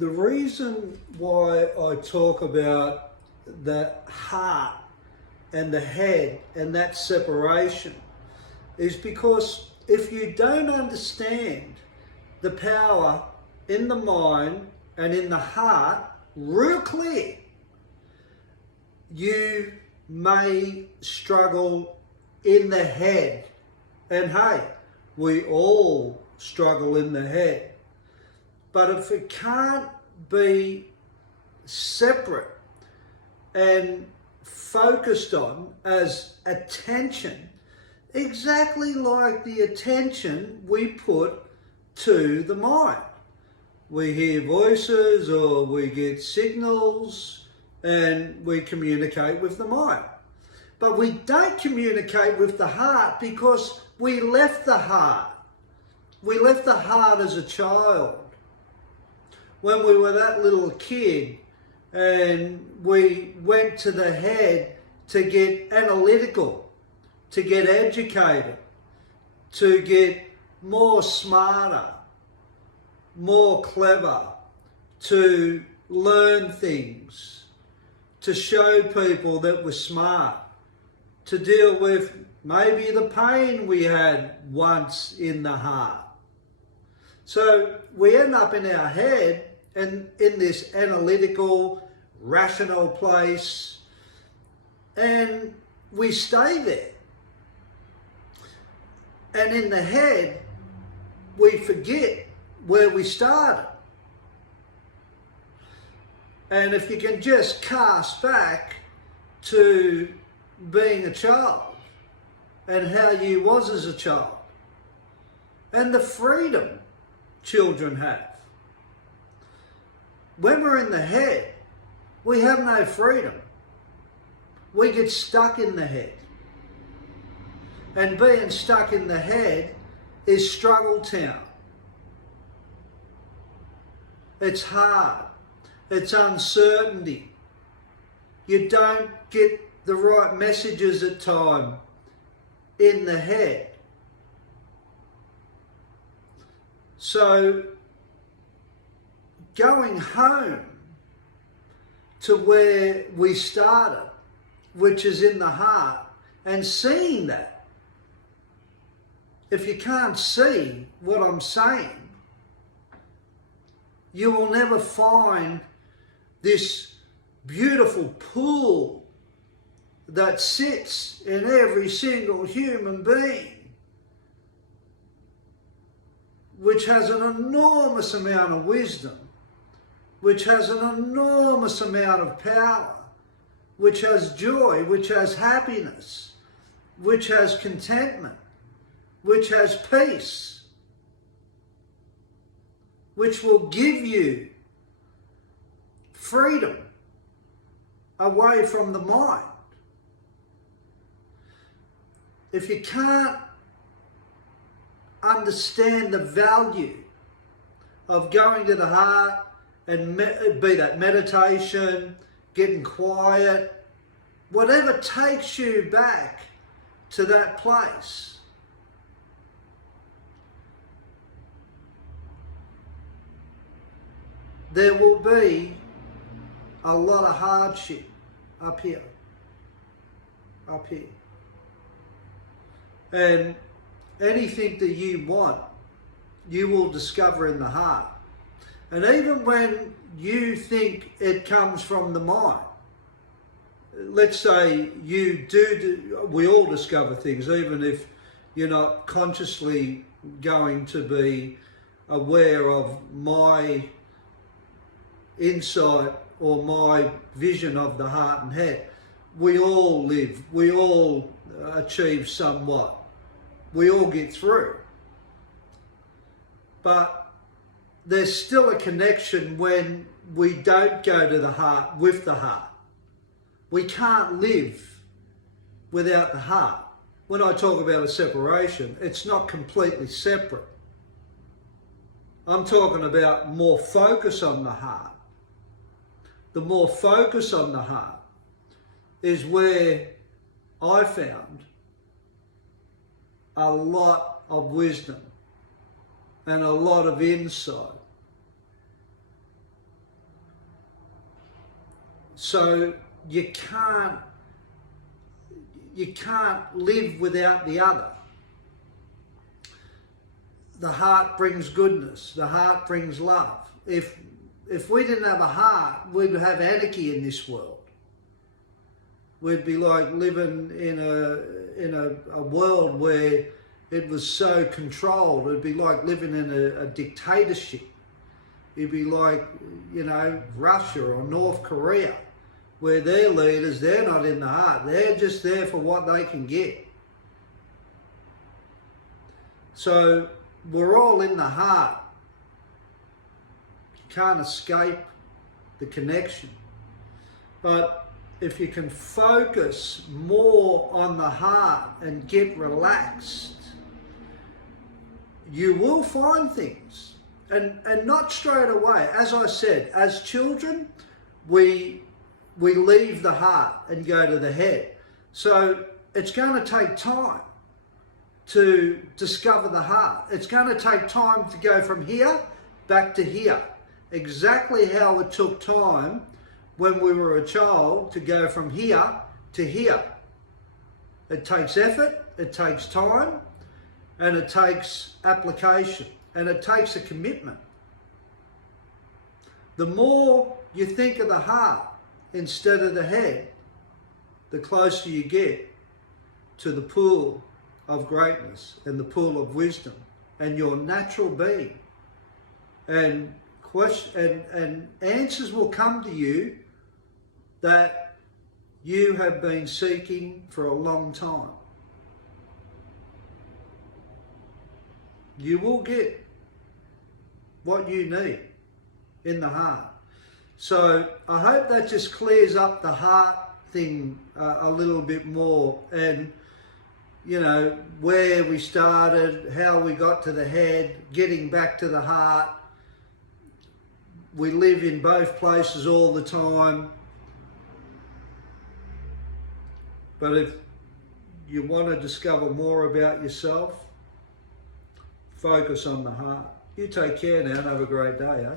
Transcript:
The reason why I talk about the heart and the head and that separation is because if you don't understand the power in the mind and in the heart real clear, you may struggle in the head. And hey, we all struggle in the head. But if it can't be separate and focused on as attention, exactly like the attention we put to the mind. We hear voices or we get signals and we communicate with the mind. But we don't communicate with the heart because we left the heart. We left the heart as a child. When we were that little kid and we went to the head to get analytical, to get educated, to get more smarter, more clever, to learn things, to show people that we're smart, to deal with maybe the pain we had once in the heart. So we end up in our head and in this analytical, rational place, and we stay there. And in the head, we forget where we started. And if you can just cast back to being a child and how you was as a child and the freedom children have. When we're in the head, we have no freedom. We get stuck in the head. And being stuck in the head is struggle town. It's hard. It's uncertainty. You don't get the right messages at time in the head. So going home to where we started, which is in the heart, and seeing that. If you can't see what I'm saying, you will never find this beautiful pool that sits in every single human being, which has an enormous amount of wisdom, which has an enormous amount of power, which has joy, which has happiness, which has contentment, which has peace, which will give you freedom away from the mind. If you can't understand the value of going to the heart and be that meditation, getting quiet, whatever takes you back to that place, there will be a lot of hardship up here. And anything that you want, you will discover in the heart. And even when you think it comes from the mind, let's say we all discover things, even if you're not consciously going to be aware of my insight or my vision of the heart and head. We all live, we all achieve somewhat. We all get through. But there's still a connection when we don't go to the heart with the heart. We can't live without the heart. When I talk about a separation, it's not completely separate. I'm talking about more focus on the heart. The more focus on the heart is where I found a lot of wisdom and a lot of insight So you can't live without the other. The heart brings goodness. The heart brings love. If we didn't have a heart, we'd have anarchy in this world. We'd be like living in a world where it was so controlled. It'd be like living in a dictatorship. It'd be like, you know, Russia or North Korea, where their leaders, they're not in the heart. They're just there for what they can get. So we're all in the heart. You can't escape the connection. But if you can focus more on the heart and get relaxed, you will find things. And not straight away. As I said, as children, we leave the heart and go to the head. So it's going to take time to discover the heart. It's going to take time to go from here back to here. Exactly how it took time when we were a child to go from here to here. It takes effort, it takes time, and it takes application, and it takes a commitment. The more you think of the heart instead of the head, the closer you get to the pool of greatness and the pool of wisdom and your natural being. And answers will come to you that you have been seeking for a long time. You will get what you need in the heart. So I hope that just clears up the heart thing a little bit more, and you know, where we started, how we got to the head, getting back to the heart. We live in both places all the time. But if you want to discover more about yourself, focus on the heart. You take care now and have a great day, eh?